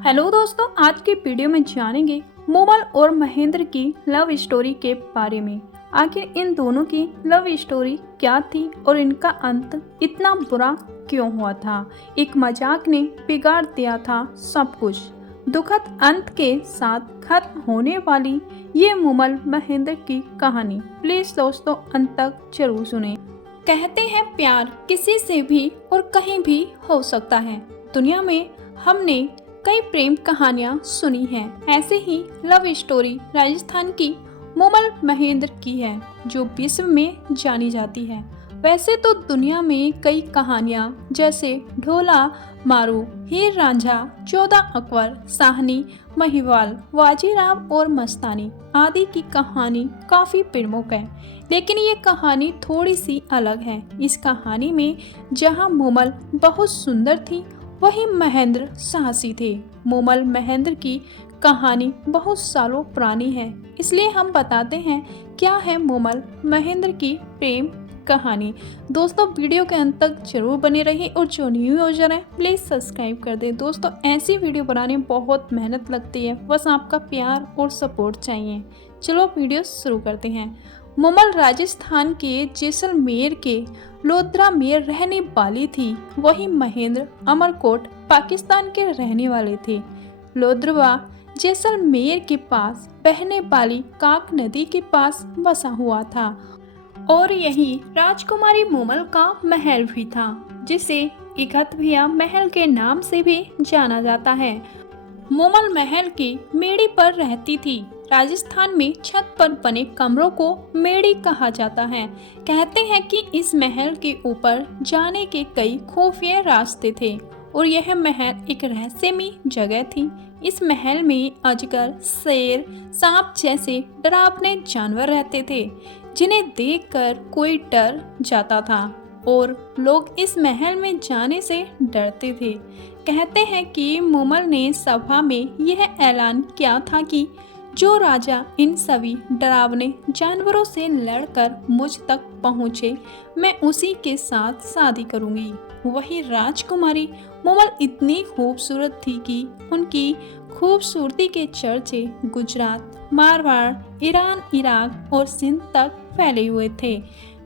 Hello दोस्तों, आज की वीडियो में जानेंगे मोमल और महेंद्र की लव स्टोरी के बारे में। आखिर इन दोनों की लव स्टोरी क्या थी और इनका अंत इतना बुरा क्यों हुआ था। एक मजाक ने बिगाड़ दिया था सब कुछ। दुखद अंत के साथ खत्म होने वाली ये मोमल महेंद्र की कहानी प्लीज दोस्तों अंत तक जरूर सुने। कहते हैं प्यार किसी से भी और कहीं भी हो सकता है। दुनिया में हमने कई प्रेम कहानियां सुनी हैं। ऐसे ही लव स्टोरी राजस्थान की मोमल महेंद्र की है जो विश्व में जानी जाती है। वैसे तो दुनिया में कई कहानियां जैसे ढोला मारू, हीर रांझा, 14 अकबर, साहनी, महिवाल, बाजीराव और मस्तानी आदि की कहानी काफी प्रमुख है, लेकिन ये कहानी थोड़ी सी अलग है। इस कहानी में जहां मोमल बहुत सुंदर थी वही महेंद्र साहसी थे। मोमल महेंद्र की कहानी बहुत सालों पुरानी है, इसलिए हम बताते हैं क्या है मोमल महेंद्र की प्रेम कहानी। दोस्तों वीडियो के अंत तक जरूर बने रहिए और जो न्यू यूजर है प्लीज सब्सक्राइब कर दें। दोस्तों ऐसी वीडियो बनाने में बहुत मेहनत लगती है, बस आपका प्यार और सपोर्ट चाहिए। चलो वीडियो शुरू करते हैं। मोमल राजस्थान के जैसलमेर के लोधरा में रहने वाली थी। वही महेंद्र अमरकोट पाकिस्तान के रहने वाले थे। लोधरवा जैसलमेर के पास बहने वाली काक नदी के पास बसा हुआ था और यही राजकुमारी मोमल का महल भी था, जिसे इकतभिया महल के नाम से भी जाना जाता है। मोमल महल की मेड़ी पर रहती थी। राजस्थान में छत पर बने कमरों को मेड़ी कहा जाता है। कहते हैं कि इस महल के ऊपर जाने के कई खुफिया रास्ते थे और यह महल एक रहस्यमयी जगह थी। इस महल में अजगर, शेर, सांप जैसे डरावने जानवर रहते थे जिन्हें देखकर कोई डर जाता था और लोग इस महल में जाने से डरते थे। कहते हैं कि मोमल ने सभा में यह ऐलान किया था कि जो राजा इन सभी डरावने जानवरों से लड़कर मुझ तक पहुँचे मैं उसी के साथ शादी करूंगी। वही राजकुमारी मोमल इतनी खूबसूरत थी कि उनकी खूबसूरती के चर्चे गुजरात, मारवाड़, ईरान, इराक और सिंध तक फैले हुए थे।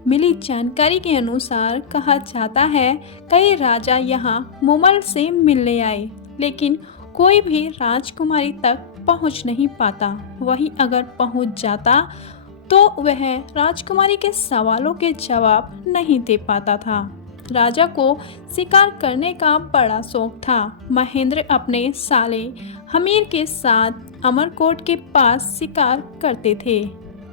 मिली जानकारी के अनुसार कहा जाता है कई राजा यहाँ मोमल से मिलने आए, लेकिन कोई भी राजकुमारी तक पहुँच नहीं पाता। वही अगर पहुँच जाता तो वह राजकुमारी के सवालों के जवाब नहीं दे पाता था। राजा को शिकार करने का बड़ा शौक था। महेंद्र अपने साले हमीर के साथ अमरकोट के पास शिकार करते थे।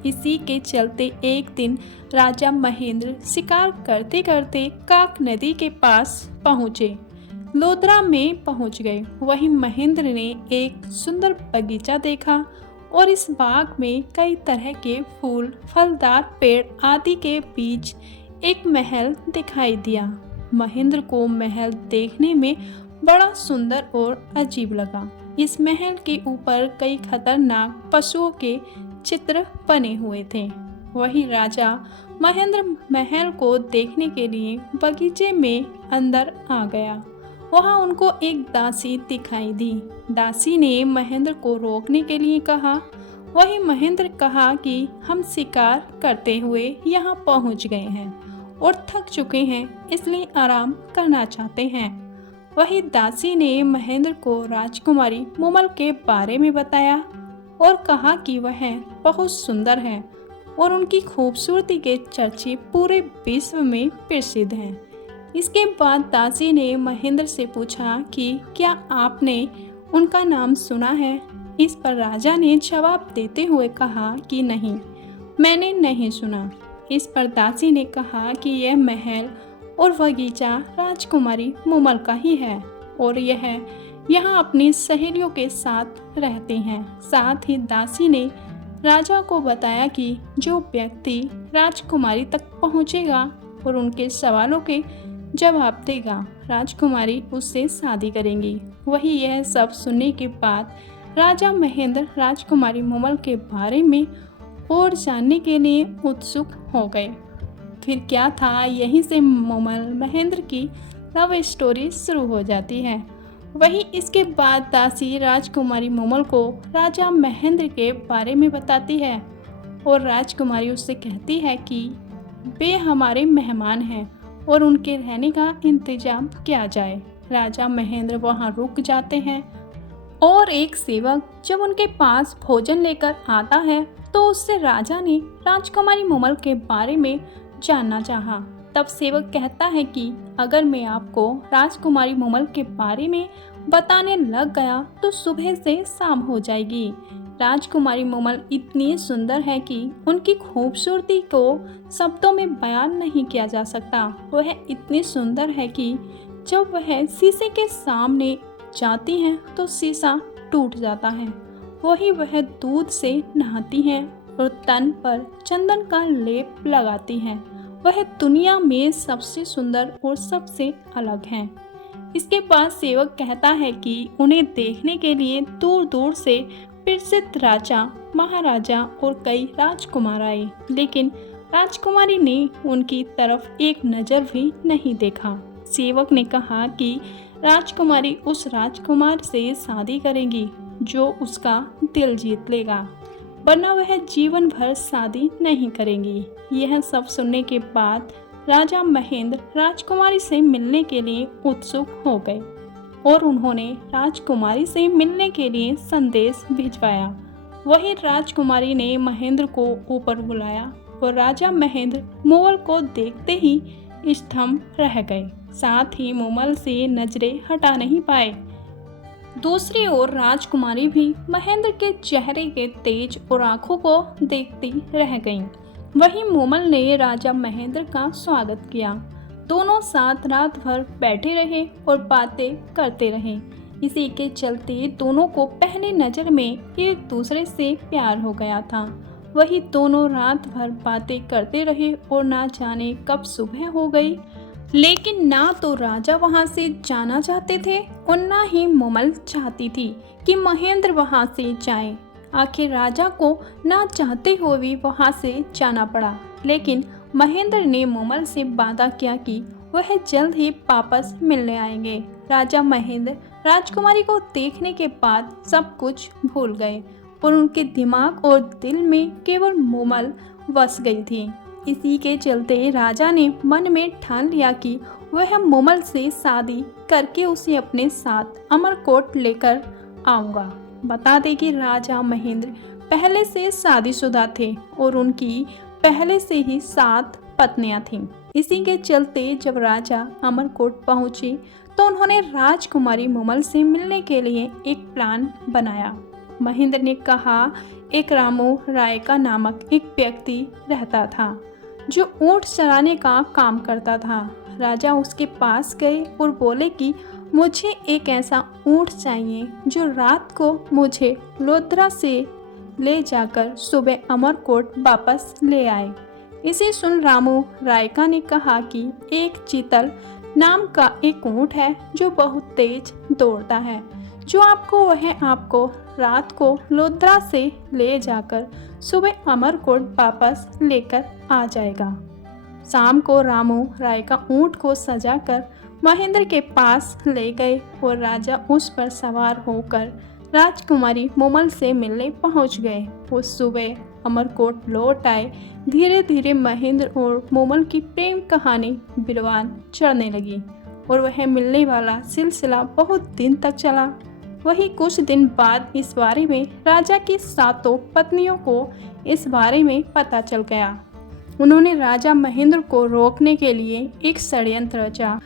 इसी के चलते एक दिन राजा महेंद्र शिकार करते करते काक नदी के पास पहुँचे। लोधरा में पहुंच गए। वहीं महेंद्र ने एक सुंदर बगीचा देखा और इस बाग में कई तरह के फूल, फलदार पेड़ आदि के बीच एक महल दिखाई दिया। महेंद्र को महल देखने में बड़ा सुंदर और अजीब लगा। इस महल के ऊपर कई खतरनाक पशुओं के चित्र बने हुए थे। वही राजा महेंद्र महल को देखने के लिए बगीचे में अंदर आ गया। वहां उनको एक दासी दिखाई दी। दासी ने महेंद्र को रोकने के लिए कहा। वही महेंद्र कहा कि हम शिकार करते हुए यहाँ पहुँच गए हैं और थक चुके हैं, इसलिए आराम करना चाहते हैं। वही दासी ने महेंद्र को राजकुमारी मोमल के बारे में बताया और कहा कि वह बहुत सुंदर है और उनकी खूबसूरती के चर्चे पूरे विश्व में प्रसिद्ध हैं। इसके बाद दासी ने महेंद्र से पूछा कि क्या आपने उनका नाम सुना है। इस पर राजा ने जवाब देते हुए कहा कि नहीं, मैंने नहीं सुना। इस पर दासी ने कहा कि यह महल और बगीचा राजकुमारी मोमल का ही है और यह यहाँ अपनी सहेलियों के साथ रहते हैं। साथ ही दासी ने राजा को बताया कि जो व्यक्ति राजकुमारी तक पहुँचेगा और उनके सवालों के जवाब देगा, राजकुमारी उससे शादी करेंगी। वही यह सब सुनने के बाद राजा महेंद्र राजकुमारी मोमल के बारे में और जानने के लिए उत्सुक हो गए। फिर क्या था, यहीं से मोमल महेंद्र की लव स्टोरी शुरू हो जाती है। वहीं इसके बाद दासी राजकुमारी मोमल को राजा महेंद्र के बारे में बताती है और राजकुमारी उससे कहती है कि वे हमारे मेहमान हैं और उनके रहने का इंतजाम किया जाए। राजा महेंद्र वहां रुक जाते हैं और एक सेवक जब उनके पास भोजन लेकर आता है तो उससे राजा ने राजकुमारी मोमल के बारे में जानना चाहा। तब सेवक कहता है कि अगर मैं आपको राजकुमारी मोमल के बारे में बताने लग गया तो सुबह से शाम हो जाएगी। राजकुमारी मोमल इतनी सुंदर है कि उनकी खूबसूरती को शब्दों में बयान नहीं किया जा सकता। वह इतनी सुंदर है कि जब वह शीशे के सामने जाती हैं तो शीशा टूट जाता है। वही वह दूध से नहाती हैं और तन पर चंदन का लेप लगाती हैं। वह दुनिया में सबसे सुंदर और सबसे अलग हैं। इसके बाद सेवक कहता है कि उन्हें देखने के लिए दूर दूर से प्रसिद्ध राजा, महाराजा और कई राजकुमार आए, लेकिन राजकुमारी ने उनकी तरफ एक नज़र भी नहीं देखा। सेवक ने कहा कि राजकुमारी उस राजकुमार से शादी करेंगी जो उसका दिल जीत लेगा, वरना वह जीवन भर शादी नहीं करेंगी। यह सब सुनने के बाद राजा महेंद्र राजकुमारी से मिलने के लिए उत्सुक हो गए और उन्होंने राजकुमारी से मिलने के लिए संदेश भिजवाया। वही राजकुमारी ने महेंद्र को ऊपर बुलाया और राजा महेंद्र मोमल को देखते ही स्तंभ रह गए, साथ ही मोमल से नजरें हटा नहीं पाए। दूसरी ओर राजकुमारी भी महेंद्र के चेहरे के तेज और आंखों को देखती रह गईं। वहीं मोमल ने राजा महेंद्र का स्वागत किया। दोनों साथ रात भर बैठे रहे और बातें करते रहे। इसी के चलते दोनों को पहली नज़र में एक दूसरे से प्यार हो गया था। वही दोनों रात भर बातें करते रहे और ना जाने कब सुबह हो गई, लेकिन ना तो राजा वहां से जाना चाहते थे और ना ही मोमल चाहती थी कि महेंद्र वहां से जाए। आखिर राजा को ना चाहते हुए भी वहां से जाना पड़ा, लेकिन महेंद्र ने मोमल से वादा किया कि वह जल्द ही वापस मिलने आएंगे। राजा महेंद्र राजकुमारी को देखने के बाद सब कुछ भूल गए और उनके दिमाग और दिल में केवल मोमल बस गई थी। इसी के चलते राजा ने मन में ठान लिया कि वह मोमल से शादी करके उसे अपने साथ अमरकोट लेकर आऊँगा। बता दें कि राजा महेंद्र पहले से शादीशुदा थे और उनकी पहले से ही 7 पत्नियां थीं। इसी के चलते जब राजा अमरकोट पहुंचे तो उन्होंने राजकुमारी मोमल से मिलने के लिए एक प्लान बनाया। महेंद्र ने कहा, एक रामू राय का नामक एक व्यक्ति रहता था जो ऊँट चराने का काम करता था। राजा उसके पास गए और बोले कि मुझे एक ऐसा ऊँट चाहिए जो रात को मुझे लोधरा से ले जाकर सुबह अमरकोट वापस ले आए। इसे सुन रामू रायका ने कहा कि एक चीतल नाम का एक ऊँट है जो बहुत तेज दौड़ता है, जो आपको रात को लोधरा से ले जाकर सुबह अमरकोट वापस लेकर आ जाएगा। शाम को रामू राय का ऊँट को सजाकर महेंद्र के पास ले गए और राजा उस पर सवार होकर राजकुमारी मोमल से मिलने पहुंच गए। वो सुबह अमरकोट लौट आए। धीरे धीरे महेंद्र और मोमल की प्रेम कहानी बिरवान चढ़ने लगी और वह मिलने वाला सिलसिला बहुत दिन तक चला। वही कुछ दिन बाद इस बारे में राजा की 7 पत्नियों को इस बारे में पता चल गया। उन्होंने राजा महेंद्र को रोकने के लिए एक षड्यंत्र रचा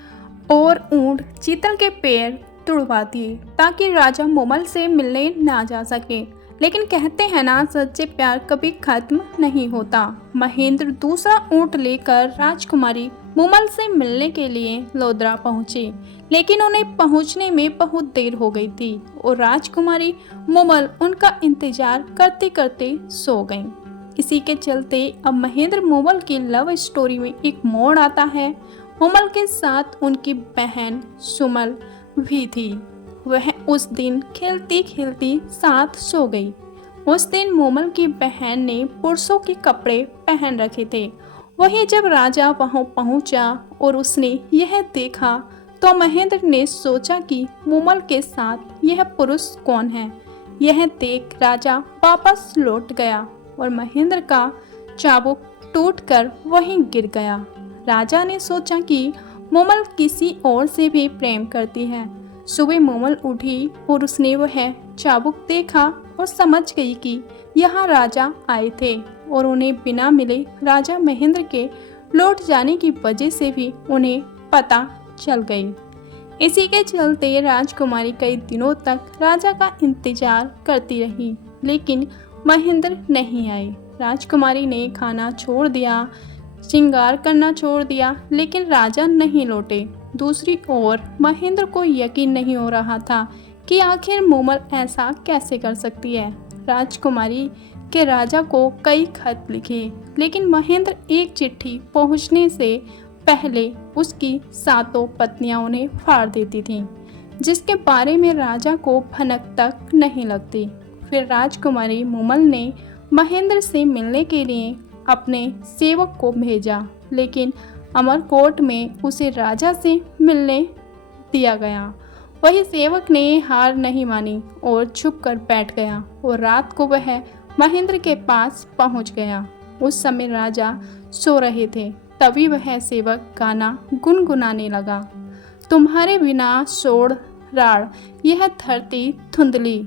और ऊँट चीतल के पैर तुड़वा दिए ताकि राजा मोमल से मिलने ना जा सके। लेकिन कहते हैं ना, सच्चे प्यार कभी खत्म नहीं होता। महेंद्र दूसरा ऊँट लेकर राजकुमारी मोमल से मिलने के लिए लोधरा पहुँचे, लेकिन उन्हें पहुँचने में बहुत देर हो गई थी और राजकुमारी मोमल उनका इंतजार करते करते सो गईं। इसी के चलते अब महेंद्र मोमल की लव स्टोरी में एक मोड़ आता है। मोमल के साथ उनकी बहन सुमल भी थी। वह उस दिन खेलती खेलती साथ सो गई। उस दिन मोमल की बहन ने पुरुषों के कपड़े पहन रखे थे। वही जब राजा वहां पहुंचा और उसने यह देखा तो महेंद्र ने सोचा कि मूमल के साथ यह पुरुष कौन है। यह देख राजा वापस लौट गया और महेंद्र का चाबुक टूटकर वहीं गिर गया। राजा ने सोचा कि मूमल किसी और से भी प्रेम करती है। सुबह मूमल उठी और उसने वह चाबुक देखा और समझ गई कि यहाँ राजा आए थे और उन्हें बिना मिले राजा महेंद्र के लौट जाने की वजह से भी उन्हें पता चल गई। इसी के चलते राजकुमारी कई दिनों तक राजा का इंतजार करती रही, लेकिन महेंद्र नहीं आए। राजकुमारी ने खाना छोड़ दिया, श्रृंगार करना छोड़ दिया, लेकिन राजा नहीं लौटे। दूसरी ओर महेंद्र को यकीन नहीं हो रहा था कि आखिर मूमल ऐसा कैसे कर सकती है। राजकुमारी के राजा को कई खत लिखे, लेकिन महेंद्र एक चिट्ठी पहुंचने से पहले उसकी सातों पत्नियां उन्हें फाड़ देती थीं, जिसके बारे में राजा को भनक तक नहीं लगती। फिर राजकुमारी मूमल ने महेंद्र से मिलने के लिए अपने सेवक को भेजा, लेकिन अमरकोट में उसे राजा से मिलने दिया गया। वही सेवक ने हार नहीं मानी और छुप कर बैठ गया और रात को वह महेंद्र के पास पहुंच गया। उस समय राजा सो रहे थे। तभी वह सेवक गाना गुनगुनाने लगा, तुम्हारे बिना सोड़ राड़ यह धरती धुंधली,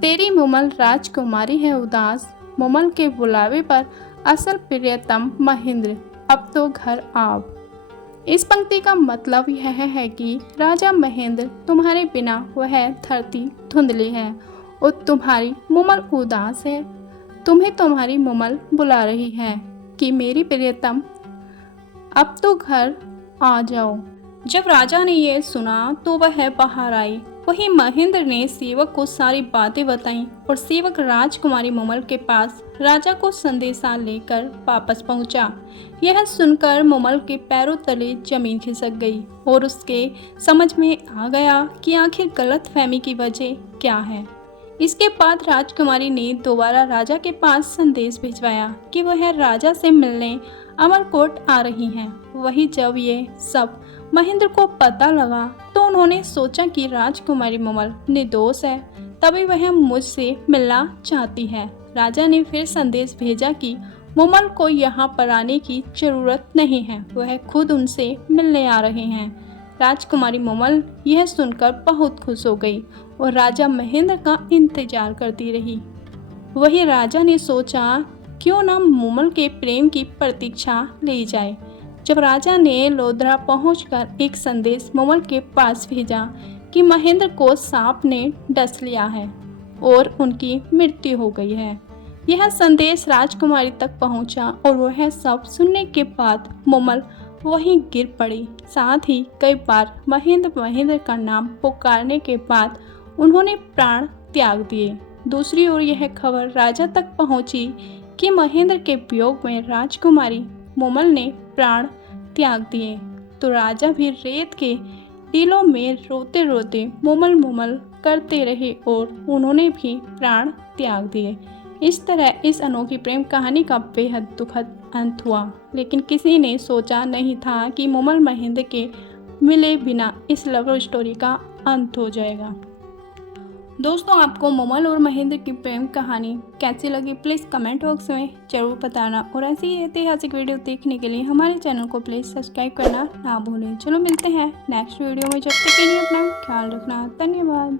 तेरी मूमल राजकुमारी है उदास, मूमल के बुलावे पर असल प्रियतम महेंद्र अब तो घर आओ। इस पंक्ति का मतलब यह है कि राजा महेंद्र तुम्हारे बिना वह धरती धुंधली है और तुम्हारी मूमल उदास है। तुम्हें तुम्हारी मूमल बुला रही है कि मेरी प्रियतम अब तो घर आ जाओ। जब राजा ने यह सुना तो वह बाहर आई। वहीं महेंद्र ने सेवक को सारी बातें बताईं और सेवक राजकुमारी मूमल के पास राजा को संदेशा लेकर वापस पहुंचा। यह सुनकर मूमल के पैरों तले जमीन खिसक गई और उसके समझ में आ गया कि आखिर गलतफहमी की वजह क्या है। इसके बाद राजकुमारी ने दोबारा राजा के पास संदेश भिजवाया कि वह राजा से मिलने अमरकोट आ रही हैं। वही जब ये सब महेंद्र को पता लगा तो उन्होंने सोचा कि राजकुमारी मूमल निर्दोष है, तभी वह मुझसे मिलना चाहती है। राजा ने फिर संदेश भेजा कि मूमल को यहाँ पर आने की जरूरत नहीं है, वह खुद उनसे मिलने आ रहे हैं। राजकुमारी मूमल यह सुनकर बहुत खुश हो गई और राजा महेंद्र का इंतजार करती रही। वही राजा ने सोचा क्यों ना मूमल के प्रेम की प्रतीक्षा ली जाए। जब राजा ने लोधरा पहुंचकर एक संदेश मूमल के पास भेजा कि महेंद्र को सांप ने डस लिया है और उनकी मृत्यु हो गई है। यह संदेश राजकुमारी तक पहुंचा और वह सब सुनने के बाद मूमल वहीं गिर पड़ी। साथ ही कई बार महेंद्र का नाम पुकारने के बाद उन्होंने प्राण त्याग दिए। दूसरी ओर यह खबर राजा तक पहुंची कि महेंद्र के वियोग में राजकुमारी मूमल ने प्राण त्याग दिए, तो राजा भी रेत के टीलों में रोते रोते मूमल करते रहे और उन्होंने भी प्राण त्याग दिए। इस तरह इस अनोखी प्रेम कहानी का बेहद दुखद अंत हुआ, लेकिन किसी ने सोचा नहीं था कि मूमल महेंद्र के मिले बिना इस लव स्टोरी का अंत हो जाएगा। दोस्तों, आपको मूमल और महेंद्र की प्रेम कहानी कैसी लगी प्लीज़ कमेंट बॉक्स में ज़रूर बताना और ऐसी ही ऐतिहासिक वीडियो देखने के लिए हमारे चैनल को प्लीज़ सब्सक्राइब करना ना भूलें। चलो मिलते हैं नेक्स्ट वीडियो में, जब तक के लिए अपना ख्याल रखना। धन्यवाद।